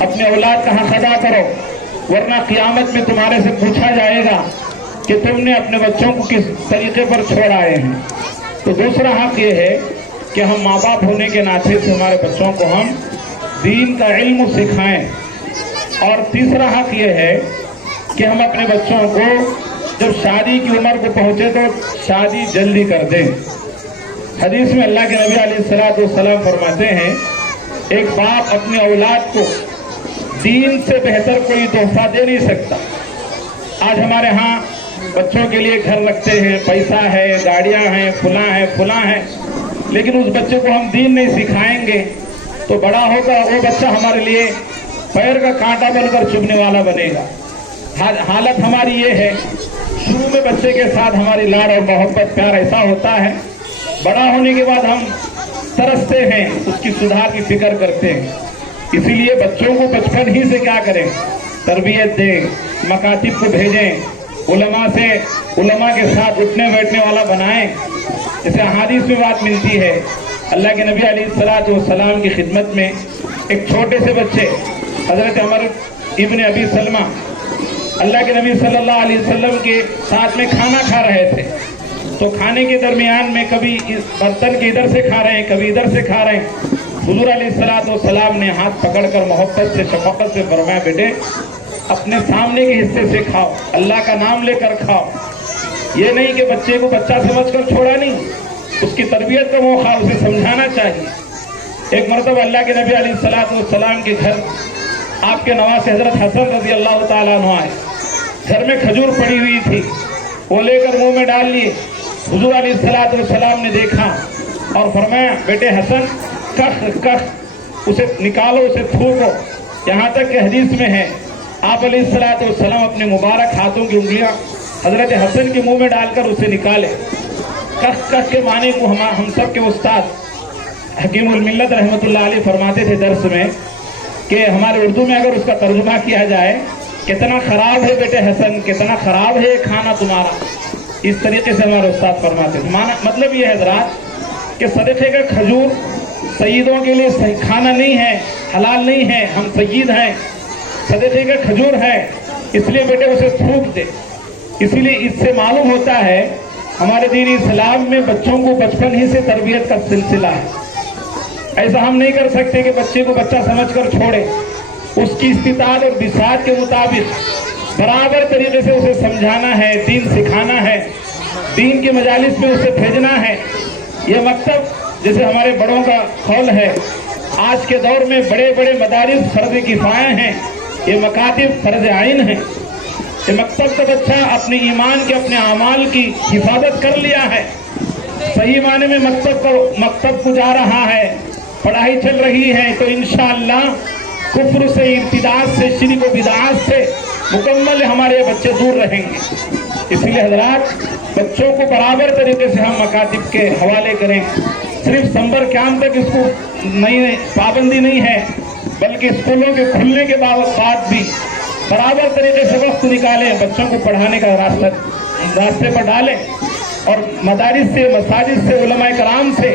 اپنے اولاد کا حق ادا کرو، ورنہ قیامت میں تمہارے سے پوچھا جائے گا کہ تم نے اپنے بچوں کو کس طریقے پر چھوڑ آئے ہیں۔ تو دوسرا حق یہ ہے کہ ہم ماں باپ ہونے کے ناطے سے ہمارے بچوں کو ہم دین کا علم سکھائیں، اور تیسرا حق یہ ہے کہ ہم اپنے بچوں کو جب شادی کی عمر کو پہنچے تو شادی جلدی کر دیں۔ حدیث میں اللہ کے نبی علیہ الصلوۃ والسلام فرماتے ہیں ایک باپ اپنے اولاد کو دین سے بہتر کوئی تحفہ دے نہیں سکتا۔ آج ہمارے ہاں بچوں کے لیے گھر رکھتے ہیں، پیسہ ہے، گاڑیاں ہیں، فلاں ہیں، لیکن اس بچے کو ہم دین نہیں سکھائیں گے تو بڑا ہوگا وہ بچہ ہمارے لیے پیر کا کانٹا بن کر چبھنے والا بنے گا۔ حالت ہماری یہ ہے، شروع میں بچے کے ساتھ ہماری لاڈ اور محبت پیار ایسا ہوتا ہے، بڑا ہونے کے بعد ہم ترستے ہیں، اس کی سدھار کی فکر کرتے ہیں۔ اسی لیے بچوں کو بچپن ہی سے کیا کریں، تربیت دیں، مکاتب کو بھیجیں، علماء کے ساتھ اٹھنے بیٹھنے والا بنائیں۔ جیسے احادیث میں بات ملتی ہے، اللہ کے نبی علیہ الصلوۃ والسلام کی خدمت میں ایک چھوٹے سے بچے حضرت عمر ابن ابی سلمہ اللہ کے نبی صلی اللہ علیہ وسلم کے ساتھ میں کھانا کھا رہے تھے، تو کھانے کے درمیان میں کبھی اس برتن کے ادھر سے کھا رہے ہیں، کبھی ادھر سے کھا رہے ہیں۔ حضور علیہ الصلوۃ والسلام نے ہاتھ پکڑ کر محبت سے شفقت سے فرمایا بیٹے اپنے سامنے کے حصے سے کھاؤ، اللہ کا نام لے کر کھاؤ۔ یہ نہیں کہ بچے کو بچہ سمجھ کر چھوڑا نہیں، اس کی تربیت کا موقع اسے سمجھانا چاہیے۔ ایک مرتبہ اللہ کے نبی علیہ الصلوۃ والسلام کے گھر آپ کے نواز حضرت حسن رضی اللہ تعالیٰ عنہ آئے، گھر میں کھجور پڑی ہوئی تھی، وہ لے کر منہ میں ڈال لیے۔ حضور علیہ الصلوۃ والسلام نے دیکھا اور فرمایا بیٹے حسن کخ اسے نکالو، اسے تھوکو۔ یہاں تک کہ حدیث میں ہے آپ علیہ الصلوۃ والسلام اپنے مبارک ہاتھوں کی انگلیاں حضرت حسن کے منہ میں ڈال کر اسے نکالے۔ کخ کے معنی کو ہم سب کے استاد حکیم الملت رحمۃ اللہ علیہ فرماتے تھے درس میں کہ ہمارے اردو میں اگر اس کا ترجمہ کیا جائے کتنا خراب ہے بیٹے حسن، کتنا خراب ہے کھانا تمہارا، اس طریقے سے ہمارے استاد فرماتے تھے۔ مطلب یہ ہے حضرات کہ صدقے کا کھجور سیدوں کے لیے کھانا نہیں ہے، حلال نہیں ہے، ہم سید ہیں، صدقے کا کھجور ہے، اس لیے بیٹے اسے تھوک دے۔ اسی لیے اس سے معلوم ہوتا ہے ہمارے دین اسلام میں بچوں کو بچپن ہی سے تربیت کا سلسلہ ہے۔ ایسا ہم نہیں کر سکتے کہ بچے کو بچہ سمجھ کر چھوڑے، اس کی استطاعت اور بساط کے مطابق برابر طریقے سے اسے سمجھانا ہے، دین سکھانا ہے، دین کے مجالس میں اسے بھیجنا ہے۔ یہ مکتب جیسے ہمارے بڑوں کا قول ہے، آج کے دور میں بڑے بڑے مدارس فرض کفایہ ہیں، یہ مکاتب فرض عین ہیں۔ یہ مکتب کا بچہ اپنے ایمان کے اپنے اعمال کی حفاظت کر لیا ہے، صحیح معنی میں مکتب کو جا رہا ہے، پڑھائی چل رہی ہے، تو انشاءاللہ کفر سے، ارتداد سے، شرک و بدعات سے مکمل ہمارے بچے دور رہیں گے۔ اس لیے حضرات بچوں کو برابر طریقے سے ہم مکاتب کے حوالے کریں۔ صرف سمبر کیمپ تک اس کو پابندی نہیں ہے، بلکہ اسکولوں کے کھلنے کے بعد بھی برابر طریقے سے وقت نکالیں، بچوں کو پڑھانے کا راستے پر ڈالیں، اور مدارس سے، مساجد سے، علماء کرام سے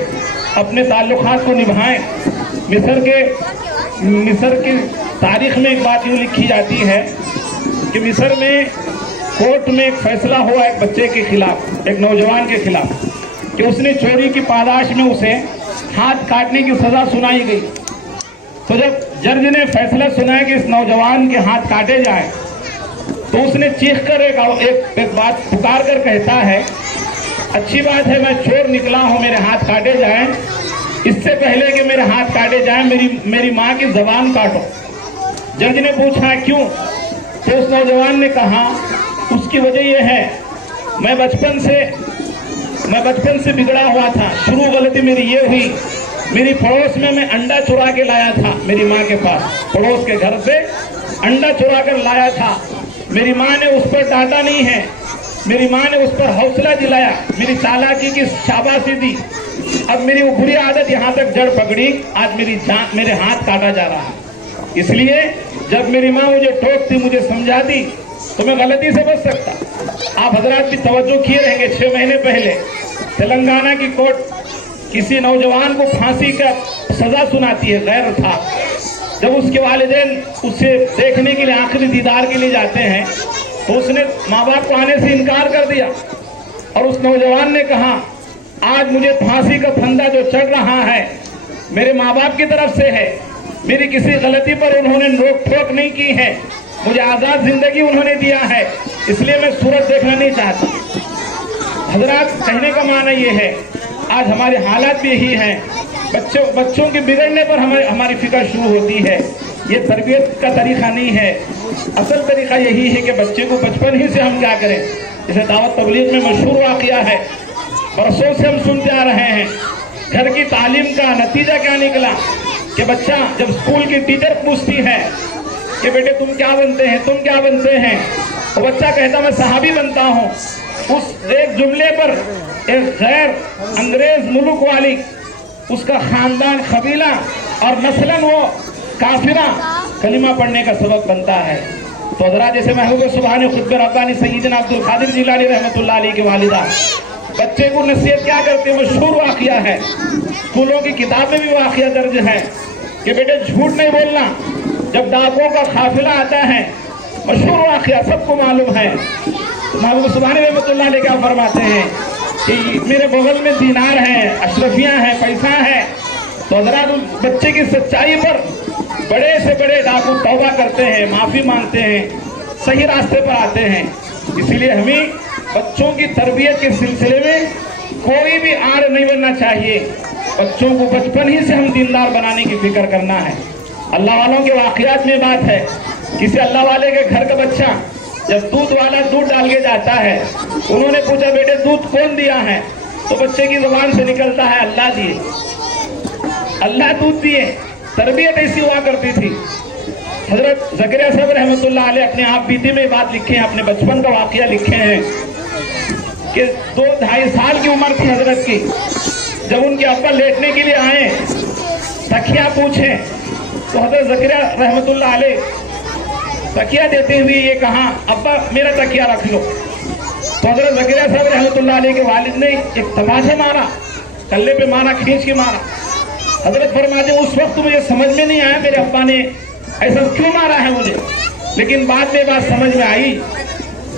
اپنے تعلقات کو نبھائیں۔ مصر کی تاریخ میں ایک بات یوں لکھی جاتی ہے کہ مصر میں کورٹ میں ایک فیصلہ ہوا ایک بچے کے خلاف، ایک نوجوان کے خلاف، کہ اس نے چوری کی پاداش میں اسے ہاتھ کاٹنے کی سزا سنائی گئی۔ تو جب جج نے فیصلہ سنایا کہ اس نوجوان کے ہاتھ کاٹے جائیں، تو اس نے چیخ کر ایک بات پکار کر کہتا ہے، اچھی بات ہے میں چور نکلا ہوں، میرے ہاتھ کاٹے جائیں، اس سے پہلے کہ میرے ہاتھ کاٹے جائیں میری ماں کی زبان کاٹو۔ جج نے پوچھا کیوں؟ تو اس نوجوان نے کہا اس کی وجہ یہ ہے میں بچپن سے بگڑا ہوا تھا، شروع غلطی میری یہ ہوئی، میری پڑوس میں انڈا چرا کے لایا تھا، میری ماں کے پاس پڑوس کے گھر سے انڈا چرا کر لایا تھا، میری ماں نے اس پر ڈانٹا نہیں ہے، میری ماں نے اس پر حوصلہ دلایا، میری چالاکی کی شاباشی دی، اب میری وہ بری عادت یہاں تک جڑ پکڑی، آج میرے ہاتھ کاٹا جا رہا ہے۔ اس لیے جب میری ماں مجھے ٹوکتی، مجھے سمجھاتی، تو میں غلطی سے بچ سکتا۔ آپ حضرات بھی توجہ کیے رہیں گے، 6 مہینے پہلے تلنگانہ کی کورٹ کسی نوجوان کو پھانسی کا سزا سناتی ہے، غیر تھا، جب اس کے والدین اسے دیکھنے کے لیے آخری دیدار کے لیے جاتے ہیں تو اس نے ماں باپ کو آنے سے انکار کر دیا، اور اس نوجوان نے کہا آج مجھے پھانسی کا پھندا جو چڑھ رہا ہے میرے ماں باپ کی طرف سے ہے، میری کسی غلطی پر انہوں نے روک ٹوک نہیں کی ہے، مجھے آزاد زندگی انہوں نے دیا ہے، اس لیے میں سورج دیکھنا نہیں چاہتا۔ حضرات، کہنے کا معنی یہ ہے آج ہمارے حالات بھی یہی ہیں، بچوں کے بگڑنے پر ہماری فکر شروع ہوتی ہے۔ یہ تربیت کا طریقہ نہیں ہے، اصل طریقہ یہی ہے کہ بچے کو بچپن ہی سے ہم کیا کریں۔ جیسے دعوت تبلیغ میں مشہور واقعہ ہے، برسوں سے ہم سنتے آ رہے ہیں، گھر کی تعلیم کا نتیجہ کیا نکلا کہ بچہ جب اسکول کی ٹیچر پوچھتی ہے کہ بیٹے تم کیا بنتے ہیں، تم کیا بنتے ہیں، تو بچہ کہتا میں صحابی بنتا ہوں۔ اس ایک جملے پر ایک غیر انگریز ملک والی اس کا خاندان، قبیلہ اور نسلاً وہ کافرہ کلمہ پڑھنے کا سبب بنتا ہے۔ تو حضرات، جیسے محبوب سبحانی خطب ربانی سیدنا عبد القادر جیلانی رحمۃ اللہ علیہ کی والدہ بچے کو نصیحت کیا کرتے ہیں، مشہور واقعہ ہے، اسکولوں کی کتاب میں بھی واقعہ درج ہے کہ بیٹے جھوٹ نہیں بولنا۔ جب ڈاکوں کا قافلہ آتا ہے، مشہور واقعہ سب کو معلوم ہے، محبوب سبحانی رحمۃ اللہ علیہ کیا فرماتے ہیں کہ میرے بغل میں دینار ہیں، اشرفیاں ہیں، پیسہ ہے۔ تو حضرات، بچے کی سچائی پر بڑے سے بڑے ڈاکو توبہ کرتے ہیں، معافی مانگتے ہیں، صحیح راستے پر آتے ہیں۔ اسی لیے ہمیں بچوں کی تربیت کے سلسلے میں کوئی بھی آڑ نہیں بننا چاہیے، بچوں کو بچپن ہی سے ہم دیندار بنانے کی فکر کرنا ہے۔ اللہ والوں کے واقعات میں بات ہے، کسی اللہ والے کے گھر کا بچہ جب دودھ والا دودھ ڈال کے جاتا ہے، انہوں نے پوچھا بیٹے دودھ کون دیا ہے، تو بچے کی زبان سے نکلتا ہے اللہ دیے، اللہ دودھ دیے۔ تربیت ایسی ہوا کرتی تھی۔ حضرت زکریا صاحب رحمۃ اللہ علیہ اپنے آپ بیتی میں بات لکھے ہیں، اپنے بچپن کا واقعہ لکھے ہیں کہ 2-2.5 سال کی عمر تھی حضرت کی، جب ان کے ابا لیٹنے کے لیے آئے، تکیا پوچھیں، تو حضرت زکریا رحمۃ اللہ علیہ تکیا دیتے ہوئے یہ کہا ابا میرا تکیا رکھ لو۔ تو حضرت زکریا صاحب رحمۃ اللہ علیہ کے والد نے ایک تماچا مارا، کلے پہ مارا، کھینچ کے مارا۔ حضرت فرماتے اس وقت مجھے سمجھ میں نہیں آیا میرے ابا نے ایسا کیوں مارا ہے مجھے، لیکن بعد میں بات سمجھ میں آئی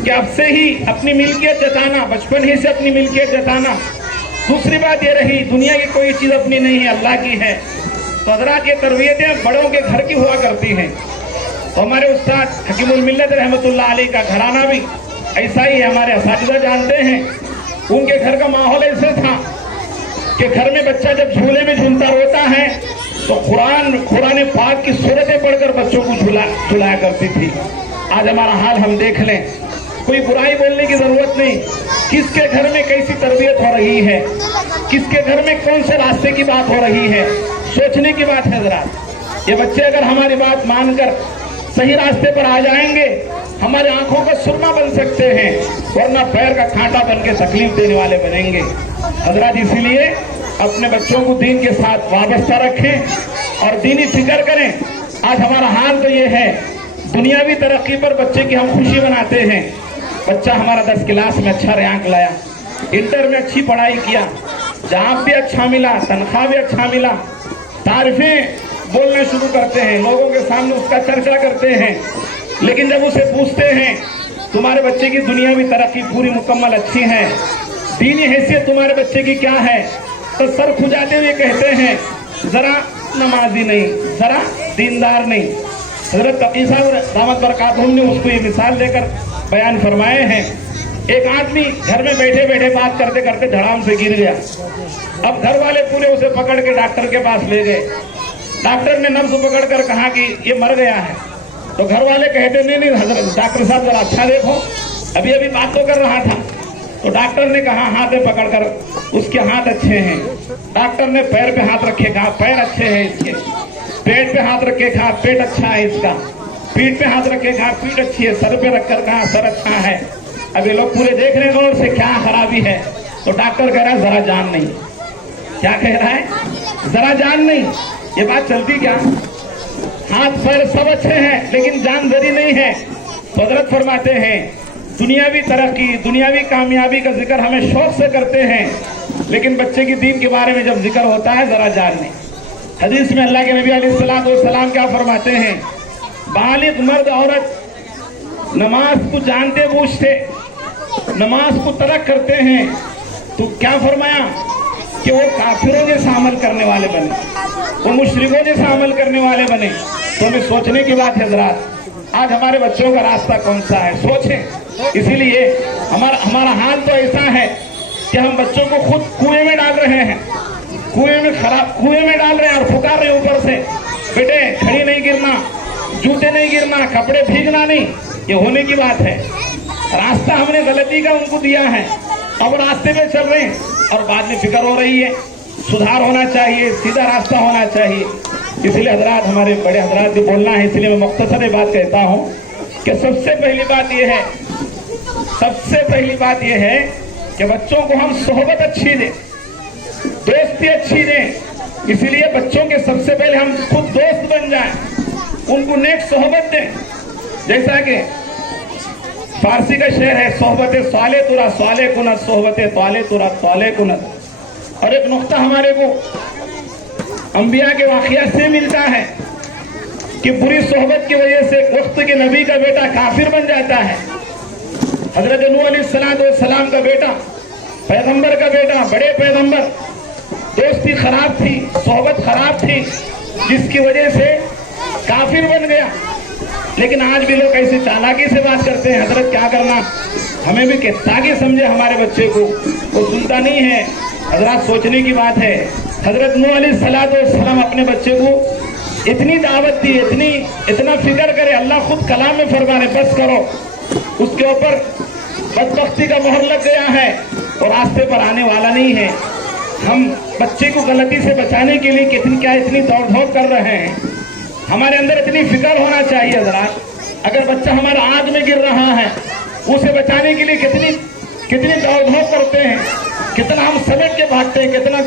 کہ اب سے ہی اپنی ملکیت جتانا، بچپن ہی سے اپنی ملکیت جتانا۔ دوسری بات یہ رہی دنیا کی کوئی چیز اپنی نہیں ہے، اللہ کی ہے۔ تو حضرات، یہ تربیتیں بڑوں کے گھر کی ہوا کرتی ہیں۔ تو ہمارے استاد حکیم الملت رحمۃ اللہ علیہ کا گھرانہ بھی ایسا ہی ہے، ہمارے اساتذہ جانتے ہیں، ان کے گھر کا ماحول ایسے تھا کہ گھر میں بچہ جب جھولے میں جھولتا روتا ہے تو قرآن پاک کی سورتیں پڑھ کر بچوں کو جھلایا کرتی تھی۔ آج ہمارا حال ہم دیکھ لیں، کوئی برائی بولنے کی ضرورت نہیں، کس کے گھر میں کیسی تربیت ہو رہی ہے، کس کے گھر میں کون سے راستے کی بات ہو رہی ہے، سوچنے کی بات ہے حضرات۔ یہ بچے اگر ہماری بات مان کر صحیح راستے پر آ جائیں گے، ہماری آنکھوں کا سرما بن سکتے ہیں، ورنہ پیر کا کانٹا بن کے تکلیف دینے والے بنیں گے۔ حضرات، اسی لیے اپنے بچوں کو دین کے ساتھ وابستہ رکھیں اور دینی فکر کریں۔ آج ہمارا حال تو یہ ہے، دنیاوی ترقی پر بچے کی ہم خوشی مناتے ہیں۔ بچہ ہمارا 10 کلاس میں اچھا رینک لایا، انٹر میں اچھی پڑھائی کیا، جاب بھی اچھا ملا، تنخواہ بھی اچھا ملا، تعریفیں بولنا شروع کرتے ہیں، لوگوں کے سامنے اس کا چرچا کرتے ہیں۔ لیکن جب اسے پوچھتے ہیں تمہارے بچے کی دنیاوی ترقی پوری مکمل اچھی ہے، دینی حیثیت تمہارے بچے کی کیا ہے، تو سر کھجاتے ہوئے کہتے ہیں ذرا نمازی نہیں، ذرا دیندار نہیں۔ حضرت تقی صاحب دامت برکاتہم نے اس کو یہ مثال دے کر بیان فرمائے ہیں۔ ایک آدمی گھر میں بیٹھے بیٹھے بات کرتے کرتے دھڑام سے گر گیا۔ اب گھر والے پورے اسے پکڑ کے ڈاکٹر کے پاس لے گئے۔ ڈاکٹر نے نبض پکڑ کر کہا کہ یہ مر گیا ہے۔ تو گھر والے کہتے نہیں حضرت ڈاکٹر صاحب ذرا اچھا دیکھو، ابھی ابھی بات تو کر رہا تھا۔ تو ڈاکٹر نے کہا ہاتھ میں پکڑ کر اس کے ہاتھ اچھے ہیں۔ ڈاکٹر نے پیر پہ ہاتھ رکھے، کہا پیر اچھے ہیں اس کے۔ پیٹ پہ ہاتھ رکھے، کہا پیٹ اچھا ہے اس کا۔ پیٹ پہ ہاتھ رکھے، کہا پیٹ اچھی ہے۔ سر پہ رکھ کر کہا سر اچھا ہے۔ اب یہ لوگ پورے دیکھ رہے ہیں غور سے کیا خرابی ہے۔ تو ڈاکٹر کہہ رہا ہے ذرا جان نہیں۔ کیا کہہ رہا ہے؟ ذرا جان نہیں۔ یہ بات چلتی کیا؟ ہاتھ پیر سب اچھے ہیں لیکن جان ذری نہیں ہے۔ تو حضرت فرماتے ہیں دنیاوی ترقی، دنیاوی کامیابی کا ذکر ہمیں شوق سے کرتے ہیں، لیکن بچے کی دین کے بارے میں جب ذکر ہوتا ہے ذرا جان نہیں۔ حدیث میں اللہ کے نبی علیہ السلام کیا فرماتے ہیں؟ بالغ مرد عورت نماز کو جانتے بوجھتے نماز کو ترک کرتے ہیں تو کیا فرمایا کہ وہ کافروں جیسا عمل کرنے والے بنے، وہ مشرکوں جیسا عمل کرنے والے بنے۔ تو ہمیں سوچنے کی بات ہے حضرات، آج ہمارے بچوں کا راستہ کون سا ہے؟ سوچیں۔ اسی لیے ہمارا حال تو ایسا ہے کہ ہم بچوں کو خود کنویں میں ڈال رہے ہیں، کنویں میں ڈال رہے ہیں اور پکار رہے ہیں اوپر سے، بیٹے کھڑی نہیں گرنا، جوتے نہیں گرنا، کپڑے بھیگنا نہیں۔ یہ ہونے کی بات ہے، راستہ ہم نے غلطی کا ان کو دیا ہے، اب راستے پہ چل رہے ہیں اور بعد میں فکر ہو رہی ہے۔ سدھار ہونا چاہیے، سیدھا راستہ ہونا چاہیے۔ اس لیے حضرات، ہمارے بڑے حضرات کو بولنا ہے، اس لیے میں مختصر بات کہتا ہوں کہ سب سے پہلی بات یہ ہے کہ بچوں کو ہم صحبت اچھی دیں، دوستی اچھی دیں۔ اسی لیے بچوں کے سب سے پہلے ہم خود دوست بن جائیں، ان کو نیک صحبت دیں۔ جیسا کہ فارسی کا شعر ہے، صحبت صالح ترا صالح کنت، صحبت طالح ترا طالح کنت۔ اور ایک نقطہ ہمارے کو انبیاء کے واقعات سے ملتا ہے کہ بری صحبت کی وجہ سے وقت کے نبی کا بیٹا کافر بن جاتا ہے۔ حضرت نوح علیہ السلام کا بیٹا، پیغمبر کا بیٹا، بڑے پیغمبر، دوستی خراب تھی، صحبت خراب تھی، جس کی وجہ سے کافر بن گیا۔ لیکن آج بھی لوگ ایسی چالاکی سے بات کرتے ہیں، حضرت کیا کرنا، ہمیں بھی تاکہ سمجھے ہمارے بچے کو، وہ سنتا نہیں ہے۔ حضرات سوچنے کی بات ہے، حضرت نوح علیہ السلام اپنے بچے کو اتنی دعوت دی، اتنا فکر کرے، اللہ خود کلام میں فرمانے بس کرو، اس کے اوپر بدبختی کا مہر لگ گیا ہے اور راستے پر آنے والا نہیں ہے۔ ہم بچے کو غلطی سے بچانے کے لیے اتنی دوڑ دھوپ کر رہے ہیں، ہمارے اندر اتنی فکر ہونا چاہیے حضرات۔ اگر بچہ ہمارا آگ میں گر رہا ہے، اسے بچانے کے لیے کتنی دوڑ دھوپ کرتے ہیں، کتنا ہم سمیٹ کے بھاگتے ہیں، کتنا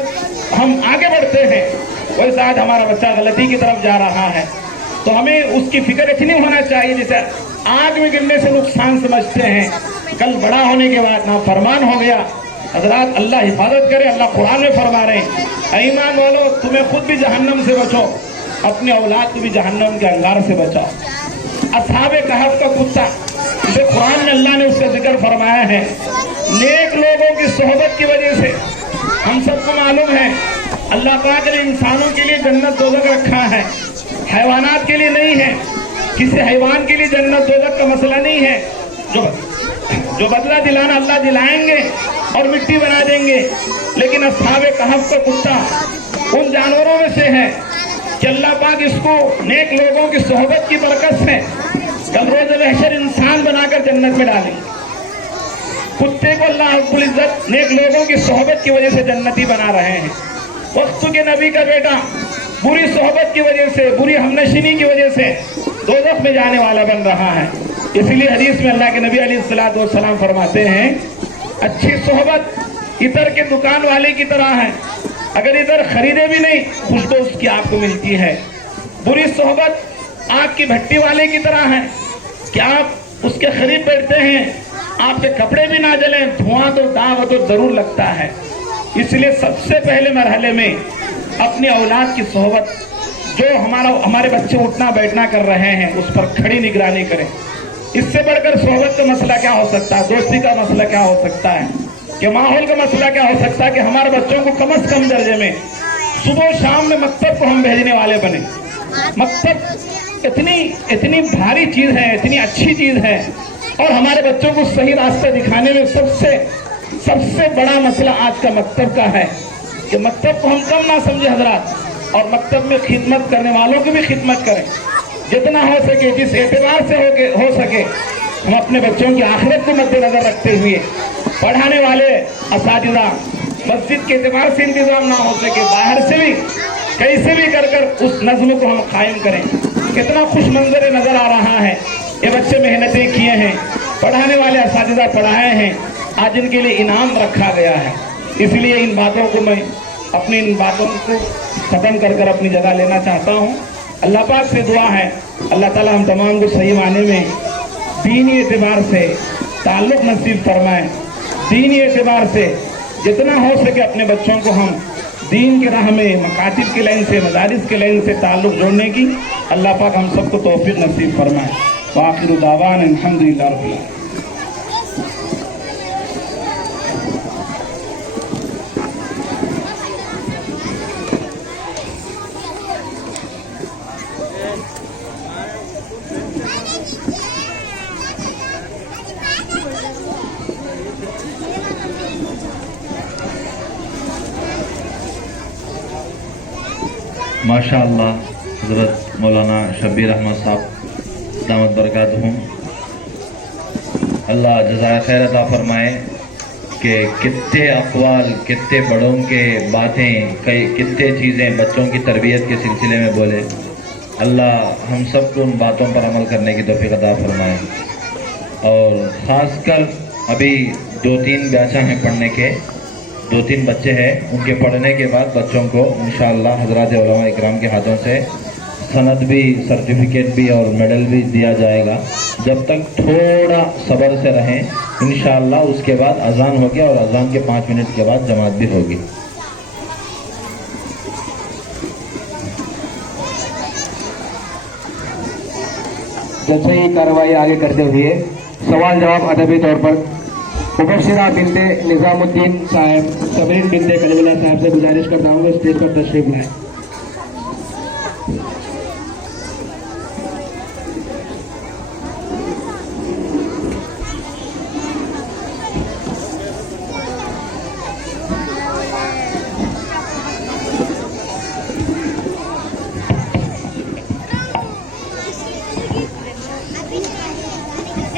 ہم آگے بڑھتے ہیں، ویسے آج ہمارا بچہ غلطی کی طرف جا رہا ہے۔ تو ہمیں اس کی فکر اتنی ہونا چاہیے، جیسے آگ میں گرنے سے نقصان سمجھتے ہیں، کل بڑا ہونے کے بعد نافرمان ہو گیا۔ حضرات اللہ حفاظت کرے، اللہ قرآن میں فرما رہے ہیں، اے ایمان والو تمہیں خود بھی جہنم سے بچو، اپنے اولاد کو بھی جہنم کے انگار سے بچاؤ۔ اصحاب کہف کا کتا، جسے قرآن میں اللہ نے اس کا ذکر فرمایا ہے، نیک لوگوں کی صحبت کی وجہ سے ہم سب کو معلوم ہے اللہ پاک نے انسانوں کے لیے جنت دوزخ رکھا ہے، حیوانات کے لیے نہیں ہے۔ کسی حیوان کے لیے جنت دوزخ کا مسئلہ نہیں ہے، جو بدلہ دلانا اللہ دلائیں گے اور مٹی بنا دیں گے۔ لیکن اصحاب کہف کا کتا ان جانوروں میں سے ہے کہ اللہ پاک اس کو نیک لوگوں کی صحبت کی برکت سے کل روز محشر انسان بنا کر جنت میں ڈالیں گے۔ کتے کو اللہ رب العزت نیک لوگوں کی صحبت کی وجہ سے جنتی بنا رہے ہیں۔ وقت کے نبی کا بیٹا بری صحبت کی وجہ سے، بری ہمنشینی کی وجہ سے دوزخ میں جانے والا بن رہا ہے۔ اس لیے حدیث میں اللہ کے نبی علیہ السلام فرماتے ہیں، اچھی صحبت عطر کے دکان والے کی طرح ہے، اگر ادھر خریدے بھی نہیں خوشبو اس کی آپ کو ملتی ہے۔ بری صحبت آگ کی بھٹی والے کی طرح ہے کہ آپ اس کے قریب بیٹھتے ہیں، آپ کے کپڑے بھی نہ جلیں، دھواں تو داغ تو ضرور لگتا ہے۔ اس لیے سب سے پہلے مرحلے میں اپنی اولاد کی صحبت، جو ہمارے بچے اٹھنا بیٹھنا کر رہے ہیں اس پر کھڑی نگرانی کریں۔ اس سے بڑھ کر صحبت کا مسئلہ کیا ہو سکتا ہے، دوستی کا مسئلہ کیا ہو سکتا ہے، کہ ماحول کا مسئلہ کیا ہو سکتا ہے کہ ہمارے بچوں کو کم از کم درجے میں صبح و شام میں مکتب کو ہم بھیجنے والے بنے۔ مکتب اتنی بھاری چیز ہے، اتنی اچھی چیز ہے، اور ہمارے بچوں کو صحیح راستہ دکھانے میں سب سے بڑا مسئلہ آج کا مکتب کا ہے کہ مکتب کو ہم کم نہ سمجھے حضرات، اور مکتب میں خدمت کرنے والوں کی بھی خدمت کریں جتنا ہو سکے، جس اعتبار سے ہو سکے۔ ہم اپنے بچوں کی آخرت کو مد نظر رکھتے ہوئے پڑھانے والے اساتذہ، مسجد کے اعتبار سے انتظام نہ ہو سکے، باہر سے بھی کیسے بھی کر اس نظم کو ہم قائم کریں۔ کتنا خوش منظر نظر آ رہا ہے، یہ بچے محنتیں کیے ہیں، پڑھانے والے اساتذہ پڑھائے ہیں، آج ان کے لیے انعام رکھا گیا ہے۔ اس لیے ان باتوں کو ختم کر اپنی جگہ لینا چاہتا ہوں۔ اللہ پاک سے دعا ہے اللہ تعالی ہم تمام کو صحیح معنی میں دینی اعتبار سے تعلق نصیب فرمائے، دینی اعتبار سے جتنا ہو سکے اپنے بچوں کو ہم دین کی راہ میں مکاتب کی لائن سے مدارس کی لائن سے تعلق جوڑنے کی اللہ پاک ہم سب کو توفیق نصیب فرمائے. وآخر دعوانا الحمدللہ رب العالمین. ماشاء اللہ حضرت مولانا شبیر احمد صاحب دامت برکاتہم، اللہ جزائے خیر عطا فرمائے کہ کتنے اقوال، کتنے بڑوں کے باتیں، کتنے چیزیں بچوں کی تربیت کے سلسلے میں بولے. اللہ ہم سب کو ان باتوں پر عمل کرنے کی توفیق عطا فرمائے. اور خاص کر ابھی 2-3 بیچا ہیں پڑھنے کے، 2-3 بچے ہیں، ان کے پڑھنے کے بعد بچوں کو انشاءاللہ حضرات علماء اکرام کے ہاتھوں سے سند بھی، سرٹیفکیٹ بھی اور میڈل بھی دیا جائے گا. جب تک تھوڑا صبر سے رہیں انشاءاللہ اس کے بعد اذان ہوگی اور اذان کے 5 منٹ کے بعد جماعت بھی ہوگی. جلسے ہی کارروائی آگے کرتے ہوئے سوال جواب ادبی طور پر مبشرہ بنت نظام الدین صاحب، سبرین بنت کلیم اللہ صاحب سے گزارش کرتا ہوں اسٹیج پر تشریف لائیں.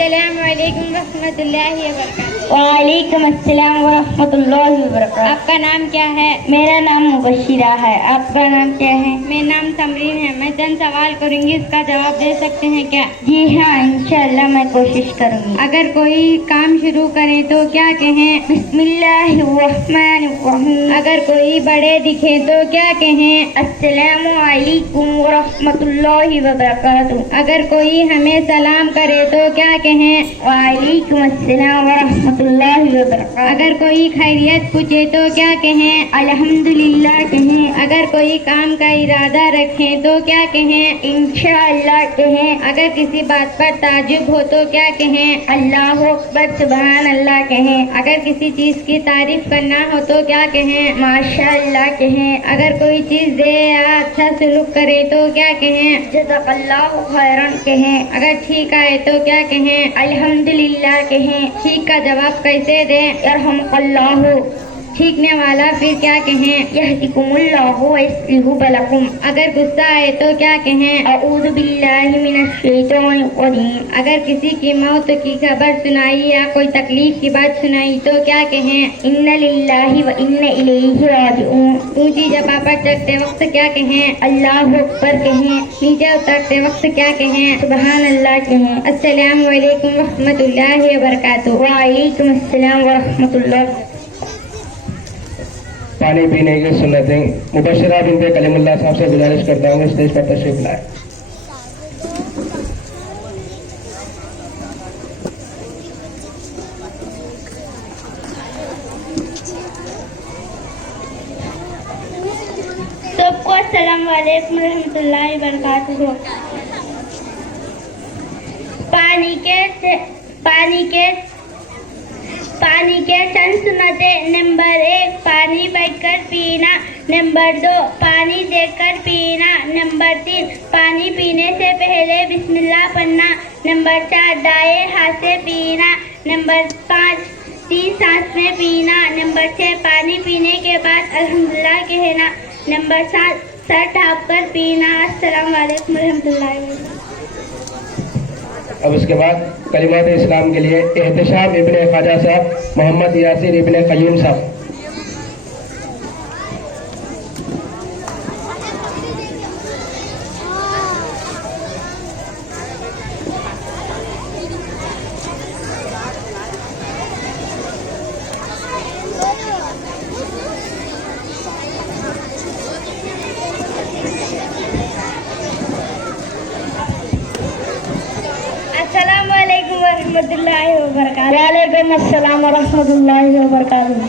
السلام علیکم ورحمۃ اللہ وبرکاتہ. وعلیکم السلام ورحمۃ اللہ وبرکاتہ. آپ کا نام کیا ہے؟ میرا نام مبشرہ ہے. آپ کا نام کیا ہے؟ میرا نام تمرین ہے. میں چند سوال کروں گی، اس کا جواب دے سکتے ہیں کیا؟ جی ہاں، انشاءاللہ میں کوشش کروں گی. اگر کوئی کام شروع کرے تو کیا کہیں؟ بسم اللہ الرحمن الرحیم. اگر کوئی بڑے دکھے تو کیا کہیں؟ السلام علیکم ورحمۃ اللہ وبرکاتہ. اگر کوئی ہمیں سلام کرے تو کیا کہیں؟ وعلیکم السلام ورحمۃ اللہ وبرکاتہ. اگر کوئی خیریت پوچھے تو کیا کہیں؟ الحمدللہ کہیں. اگر کوئی کام کا ارادہ رکھیں تو کیا کہیں؟ انشاءاللہ کہیں. اگر کسی بات پر تعجب ہو تو کیا کہیں؟ اللہ اکبر سبحان اللہ کہیں. اگر کسی چیز کی تعریف کرنا ہو تو کیا کہیں؟ ماشاءاللہ کہیں. اگر کوئی چیز دے یا اچھا سلوک کرے تو کیا کہیں؟ جزاک اللہ خیرن کہیں. اگر ٹھیک آئے تو کیا کہیں؟ الحمدللہ کہیں. ٹھیک کا جواب کیسے دیں؟ یرحمک اللہ. ٹھیکنے والا پھر کیا کہیں؟ یہدکم اللہ ویصلح بالکم. اگر غصہ آئے تو کیا کہیں؟ اعوذ باللہ من الشیطان الرجیم. اگر کسی کی موت کی خبر سنائی یا کوئی تکلیف کی بات سنائی تو کیا کہیں؟ ان للہ و ان الیہ راجعون. اونچی جگہ پر چڑھتے وقت کیا کہیں؟ اللہ اکبر کہیں. نیچے اترتے وقت کیا کہیں؟ سبحان اللہ کہیں. السلام علیکم ورحمۃ اللہ وبرکاتہ. وعلیکم السلام ورحمۃ اللہ. پانی پینے کی سنتیں مبشرہ بنت کلیم اللہ صاحب سے گزارش کرتا ہوں اسٹیج پر تشریف لائیں. سب کو السلام علیکم ورحمۃ اللہ وبرکاتہ. پانی کے چند سنتیں. نمبر 1 پانی بیٹھ کر پینا. نمبر 2 پانی دیکھ کر پینا. نمبر 3 پانی پینے سے پہلے بسم اللہ پڑھنا. نمبر 4 دائیں ہاتھ سے پینا. نمبر 5 3 سانس میں پینا. نمبر 6 پانی پینے کے بعد الحمدللہ کہنا. نمبر 7 سر ڈھانپ کر پینا. السلام علیکم ورحمۃ اللہ وبرکاتہ. اب اس کے بعد کلمات اسلام کے لیے احتشام ابن خواجہ صاحب، محمد یاسر ابن قیوم صاحب. السلام علیکم ورحمۃ اللہ وبرکاتہ. وعلیکم السلام ورحمۃ اللہ وبرکاتہ.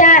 4,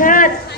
7,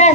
10,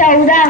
14,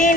3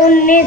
19,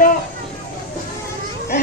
2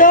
2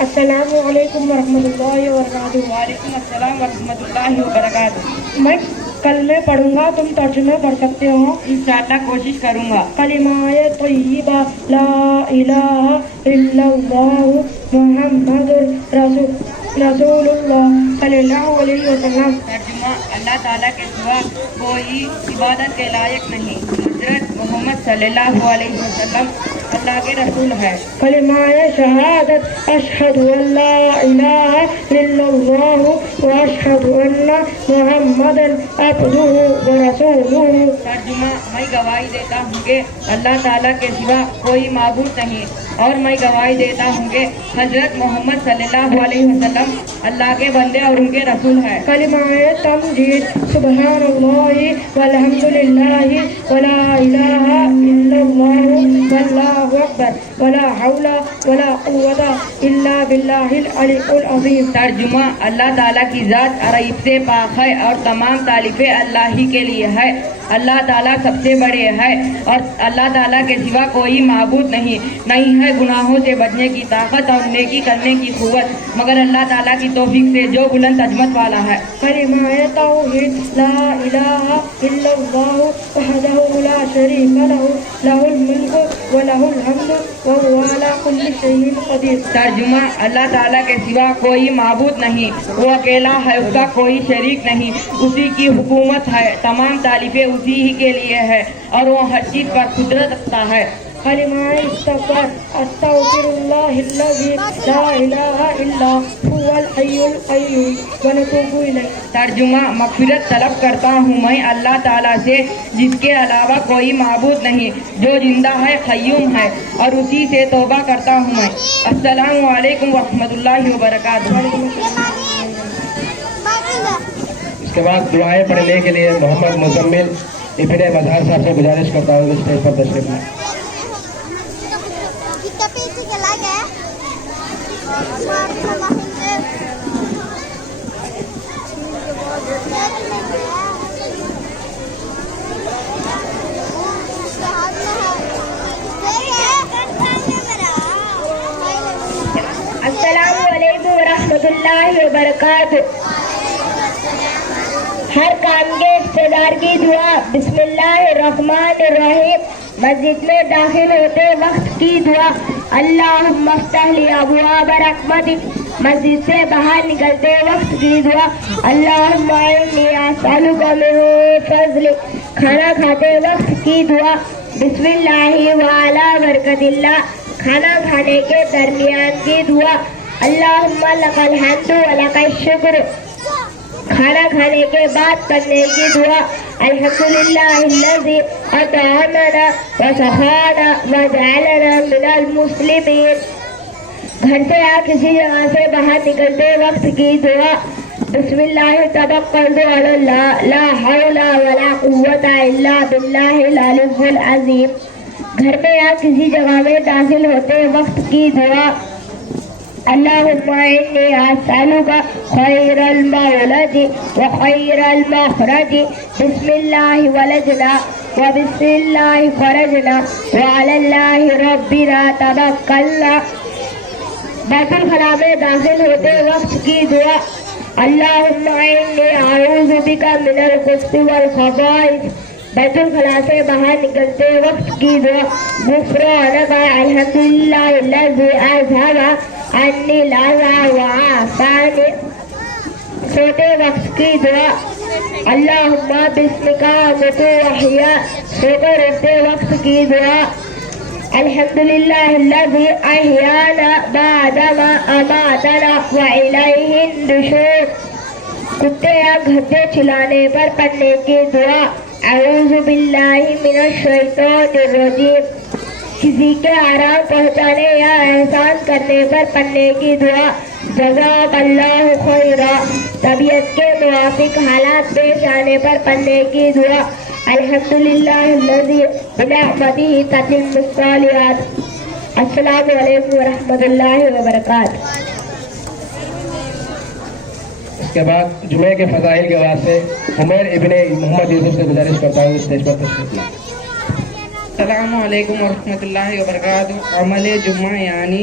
السلام علیکم ورحمۃ اللہ وبرکاتہ. وعلیکم السلام ورحمۃ اللہ وبرکاتہ. میں کلمے پڑھوں گا, تم ترجمے پڑھ سکتے ہو. انشاءاللہ کوشش کروں گا. کلمہ طیبہ لا الہ الا اللہ محمد رسول اللہ صلی اللہ علیہ وسلم. ترجمہ: اللہ تعالیٰ کے سوا کوئی عبادت کے لائق نہیں. حضرت محمد صلی اللہ علیہ وسلم اللہ کے رسول ہے. کلمہ شہادت اشہد ان لا الہ الا اللہ واشہد ان محمد عبدہ ورسولہ. ترجمہ: میں گواہی دیتا ہوں کہ اللہ تعالیٰ کے سوا کوئی معبود نہیں, اور میں گواہی دیتا ہوں کہ حضرت محمد صلی اللہ علیہ وسلم اللہ کے بندے اور ان کے رسول ہیں. کلمہ تمجید سبحان اللہ والحمد للہ ولا الہ الا اللہ واللہ اکبر ولا حول ولا قوت الا باللہ العلی العظیم. ترجمہ: اللہ تعالیٰ کی ذات عیب سے پاک ہے اور تمام تعریفیں اللہ ہی کے لیے ہے. اللہ تعالیٰ سب سے بڑے ہے اور اللہ تعالیٰ کے سوا کوئی معبود نہیں ہے گناہوں سے بچنے کی طاقت اور نیکی کرنے کی قوت مگر اللہ تعالیٰ کی توفیق سے جو بلند عظمت والا ہے. کلمہ توحید لا الہ الا اللہ وحدہ لا شریک لہ لہ الملک ولہ الحمد وہو علی کل شیء قدیر. ترجمہ: اللہ تعالیٰ کے سوا کوئی معبود نہیں, وہ اکیلا ہے, اس کا کوئی شریک نہیں, اسی کی حکومت ہے, تمام تعریفیں اسی ہی کے لیے ہے اور وہ ہر چیز پر قدرت رکھتا ہے. کلمہ استغفار استغفر اللہ الذی لا الہ الا هو الحی القیوم ونتوب الیہ. ترجمہ: مغفرت طلب کرتا ہوں میں اللہ تعالیٰ سے جس کے علاوہ کوئی معبود نہیں, جو زندہ ہے, قیوم ہے, اور اسی سے توبہ کرتا ہوں میں. السلام علیکم ورحمۃ اللہ وبرکاتہ. اس کے بعد دعائیں پڑھنے کے لیے محمد مزمل ابن مظہر صاحب سے گزارش کرتا ہوں اسٹیج پر تشریف لائیں. السلام علیکم ورحمۃ اللہ وبرکاتہ. ہر کام کے ابتدار کی دعا بسم اللہ الرحمن الرحیم. مسجد میں داخل ہوتے وقت کی دعا اللہم افتح لی ابواب رحمتک. مسجد سے باہر نکلتے وقت کی دعا اللہم انی اسألک من فضلک. کھانا کھاتے وقت کی دعا بسم اللہ وعلی برکت اللہ. کھانا کھانے کے درمیان کی دعا اللہم لک الحمد ولک الشکر. کھانا کھانے کے بعد کرنے کی دعا الحمدللہ الذی اطعمنا وسقانا وجعلنا من المسلمین. گھر سے یا کسی جگہ سے باہر نکلتے وقت کی دعا بسم اللہ توکلت علی اللہ لا حول ولا قوت الا باللہ العلی العظیم. گھر میں یا کسی جگہ میں داخل ہوتے وقت کی دعا اللہم انی اسألک خیر المولد وخیر المخرج. بسم اللہ ولدنا وبسم اللہ خرجنا وعلی اللہ ربنا توکلنا. بیت الخلاء میں داخل ہوتے وقت کی دعا اللہم انی اعوذ بک من الخبث والخبائث. بیت الخلاء سے باہر نکلتے وقت کی دعا غفرانک الحمدللہ الذی اذھب عنی الاذی وعافانی. سوتے وقت کی دعا اللہم بسمک اموت واحیا. سو کر اٹھتے وقت کی دعا الحمدللہ الذی احیانا بعدما اماتنا والیہ النشور. کتے یا گھدے چلانے پر پڑھنے کی دعا اعوذ باللہ من الشیطان الرجیم. کسی کے آرام پہنچانے یا احسان کرنے پر پڑھنے کی دعا جزاک اللہ خیرا. طبیعت کے موافق حالات پیش آنے پر پڑھنے کی دعا الحمدللہ الذی بنعمتہ تتم الصالحات. السلام علیکم ورحمۃ اللہ وبرکاتہ. اس کے بعد جمعے کے فضائل کے واسطے عمیر ابن محمد یوسف سے گزارش کرتا ہوں اسٹیج پر تشریف لائیں. السلام علیکم ورحمۃ اللہ وبرکاتہ. عمل جمعہ یعنی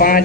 5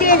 3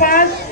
5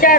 4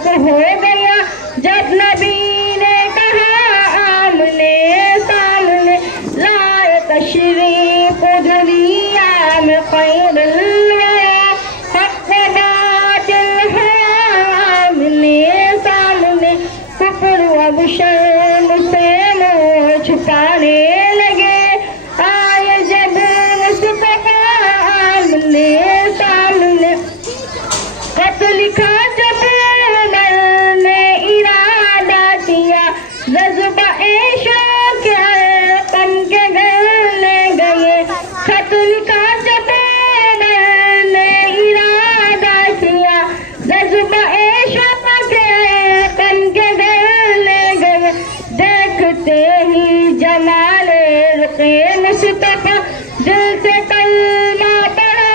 حق ہو گیا جب نبی نے کہا آمنے سامنے لائے تشریف دنیا میں خیر الورا حق باطل ہے آمنے سامنے کفر و شرم سے منہ چھپانے لگے آئے جب مصطفیٰ آمنے سامنے خط لکھا جب عمر نے ارادہ کیا جذبہ عشق کے غم کے گھر لے گئے خط لکھا جب عمر نے ارادہ کیا جذبہ عشق کے غم کے گھر لے گئے دیکھتے ہی جمال رخ مصطفیٰ دل سے کلمہ پڑھا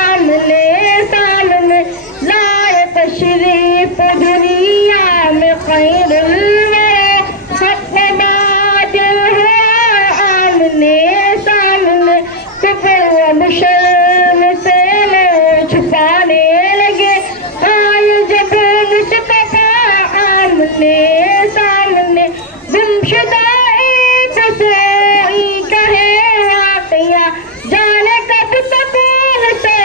آمنے سامنے لائے تشریف دنیا میں خیر الورا حق باطل ہے آمنے سامنے کفر و شرم سے منہ چھپانے لگے آئے جب مصطفیٰ آمنے سامنے گمشدہ ایک سوئی کہے واقعہ جانے کب تک سے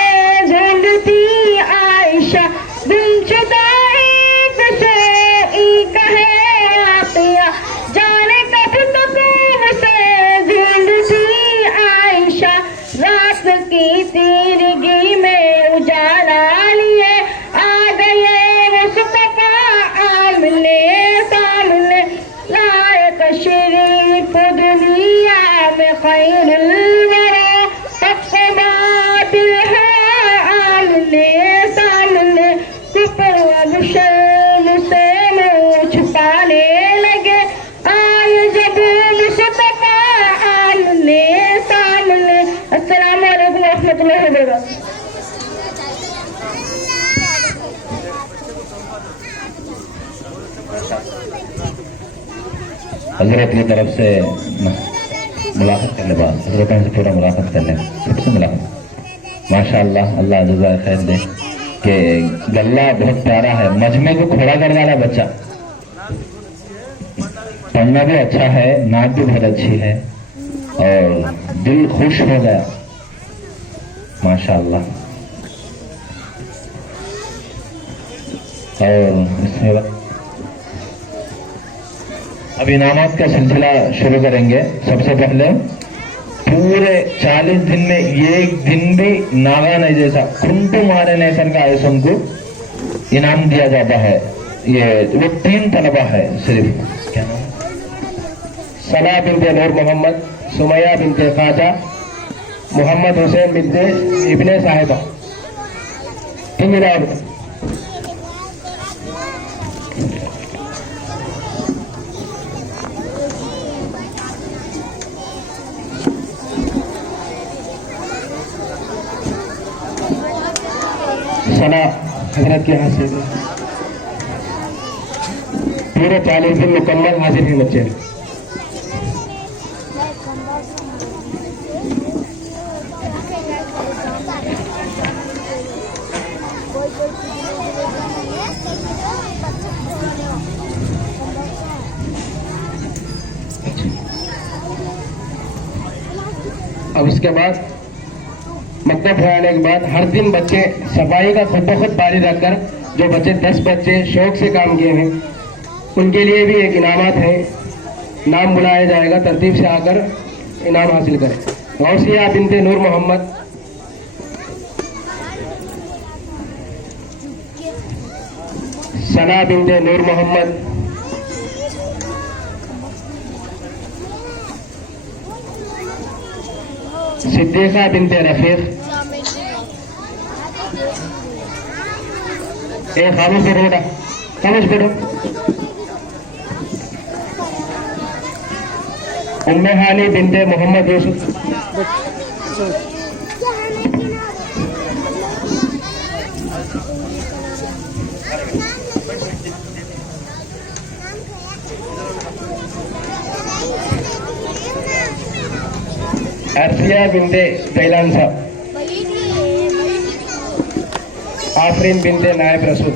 ڈھونڈتی عائشہ گمشدہ ایک سوئی کہے واقعہ جانے کب تک سے ڈھونڈتی عائشہ رات کی تیرگی میں اجالا لیے آ گئے مصطفیٰ آمنے سامنے لائے تشریف دنیا میں خیر الورا حق باطل ہے آمنے سامنے کفر و شرم سے منہ چھپانے لگے آئے جب مصطفیٰ آمنے سامنے السلام علیکم ورحمۃ اللہ وبرکاتہ. حضرت کی طرف سے ملاقات کرنے بعد حضرت سے پورا ملاقات کرنے سب سے ملاقات ماشاء اللہ اللہ جزائے خیر دے کہ گلہ بہت پیارا ہے مجمع کو کھڑا کرنے والا بچہ پڑھنا بھی اچھا ہے نعت بھی بہت اچھی ہے اور دل خوش ہو گیا ماشاء اللہ. اور اس میں اب انعامات کا سلسلہ شروع کریں گے. سب سے پہلے پورے 40 دن میں ایک دن بھی ناگا نہیں جیسا کنٹو مارے نہیں سر کا ایسوں کو انعام دیا جاتا ہے. یہ وہ 3 طلبہ ہے صرف کیا نام ثنا بنت نور محمد سمیہ بنت خواجہ محمد حسین بنت ابن صاحبہ 3 اور ثنا حضرت کے ہاتھ سے پورے 40 دن مکمل حاضر ہیں بچے. اب اس کے بعد مکتب ہو آنے کے بعد ہر دن بچے صفائی کا خود بخود پاری رکھ کر جو بچے 10 بچے شوق سے کام کیے ہیں ان کے لیے بھی ایک انعامات ہے. نام بلایا جائے گا ترتیب سے آ کر انعام حاصل کریں. غوثیہ بنت نور محمد ثنا بنت نور محمد صدیقہ بنت رفیق خاموش بیٹھو بیٹا خاموش بیٹھو ام ہانی بنت محمد یوسف عرفیہ بنت فیلان صاحب آفرین بنت نائب رسول